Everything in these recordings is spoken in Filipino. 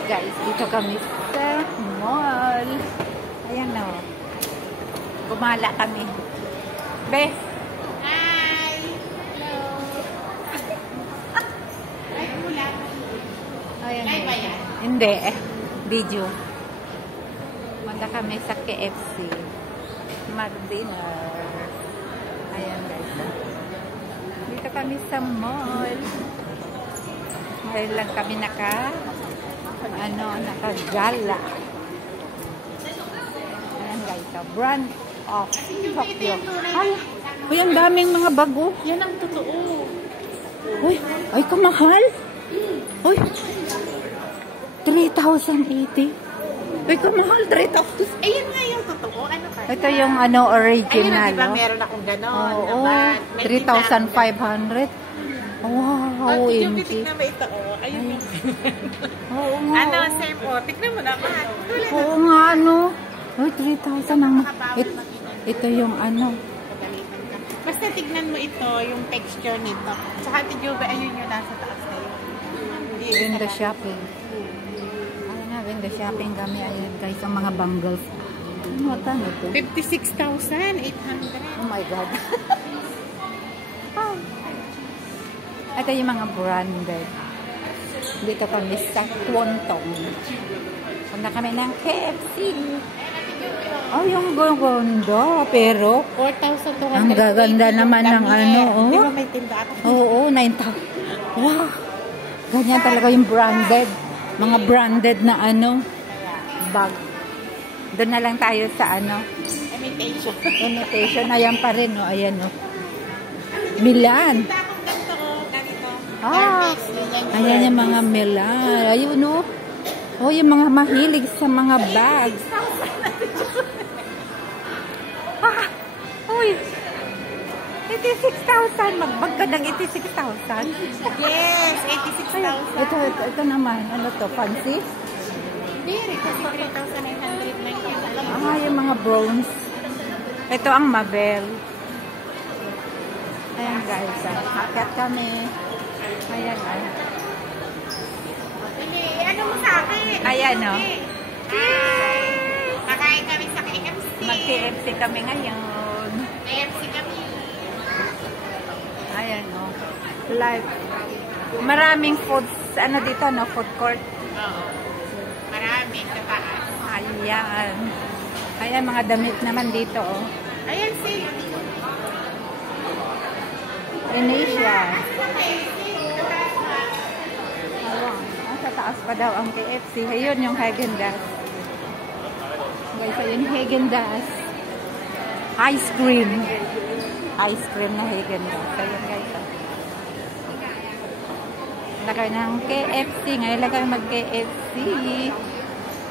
Hi guys, dito kami sa mall. Ayan o. Gumala kami. Be! Hi! Hello! Ay, mula. Ayan. Live ba yan? Hindi eh. Video. Manda kami sa KFC. Mag-dinner. Ayan guys. Dito kami sa mall. Ngayon lang kami nakagala. Ayan guys. Brand of Tokyo. Ay, uy, ang daming mga bago. Yan ang totoo. Uy, ay kamahal. Uy, 3,080. Uy, kamahal, 3,000. Ayun nga yung totoo. Ano ka? Ito yung original. Ayun, diba meron akong gano'n. Oo, 3,500. Wow, yung OMG. titignan mo ito. Ayun yung... Oo nga. Ano, same po. Tignan mo naman. Oo nga, ano. Uy, 3,000 ang... Ito yung ano. Basta tignan mo ito, yung texture nito. Tsaka tigyuba, ayun yung nasa taas na yun. Window shopping. Ayun na, window shopping kami. Ayun guys, ang mga bangles. Ano ito? 56,800. Oh my God. Ito yung mga branded. Dito kami sa Kwontong. Punta kami ng KFC. Oh, yung ganda. Pero, 4,200. ang gaganda naman ng ano. Di Oh. ba may tinda ako? Oo, 9,000. Wow. Ganyan talaga yung branded. Mga branded na bag. Doon na lang tayo sa Imitation. imitation. Ayan pa rin, no? Ayan, no? Milan. Ah, ayan yung mga Milan. Ayun, no? Oh, yung mga mahilig sa mga bags. Ah, uy. 86,000. Magbag ka ng 86,000. Yes, 86,000. Ito naman. Ano to? Fancy? Very, kasi 3,990. Ah, yung mga bronze. Ito ang Mabel. Ayan guys. Hakat kami. Ayan ay. Hindi, ano mo sa akin? Ayan o. Kakain kami sa KFC. Mag-KFC kami ngayon. KFC kami. Ayan o. Live. Maraming foods. Ano dito, no? Food court. Oo. Marami sa taas. Ayan. Ayan, mga damit naman dito, oh. Ayan si. Indonesia. Sa taas pa daw ang KFC. Ayun yung Häagen-Dazs. Guys, ayun Häagen-Dazs. Ice cream. Ice cream na Häagen-Dazs. Ayun guys. Lagay ng KFC. Ngayon lang kami mag-KFC.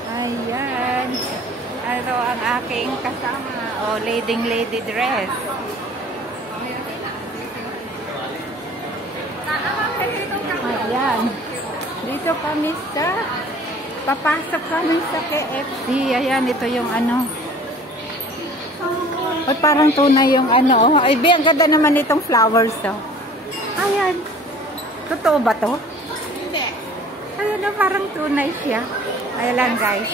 Ayan. Ano ang aking kasama. Oh, lady dress. Ayan. Dito kami papasok kami sa KFC. Ayan, ito yung Ay, parang tunay yung Oh. Ay, ang ganda naman itong flowers, oh. Ayan. Totoo ba to? Hindi. Ayan, parang tunay siya. Ayan lang, guys.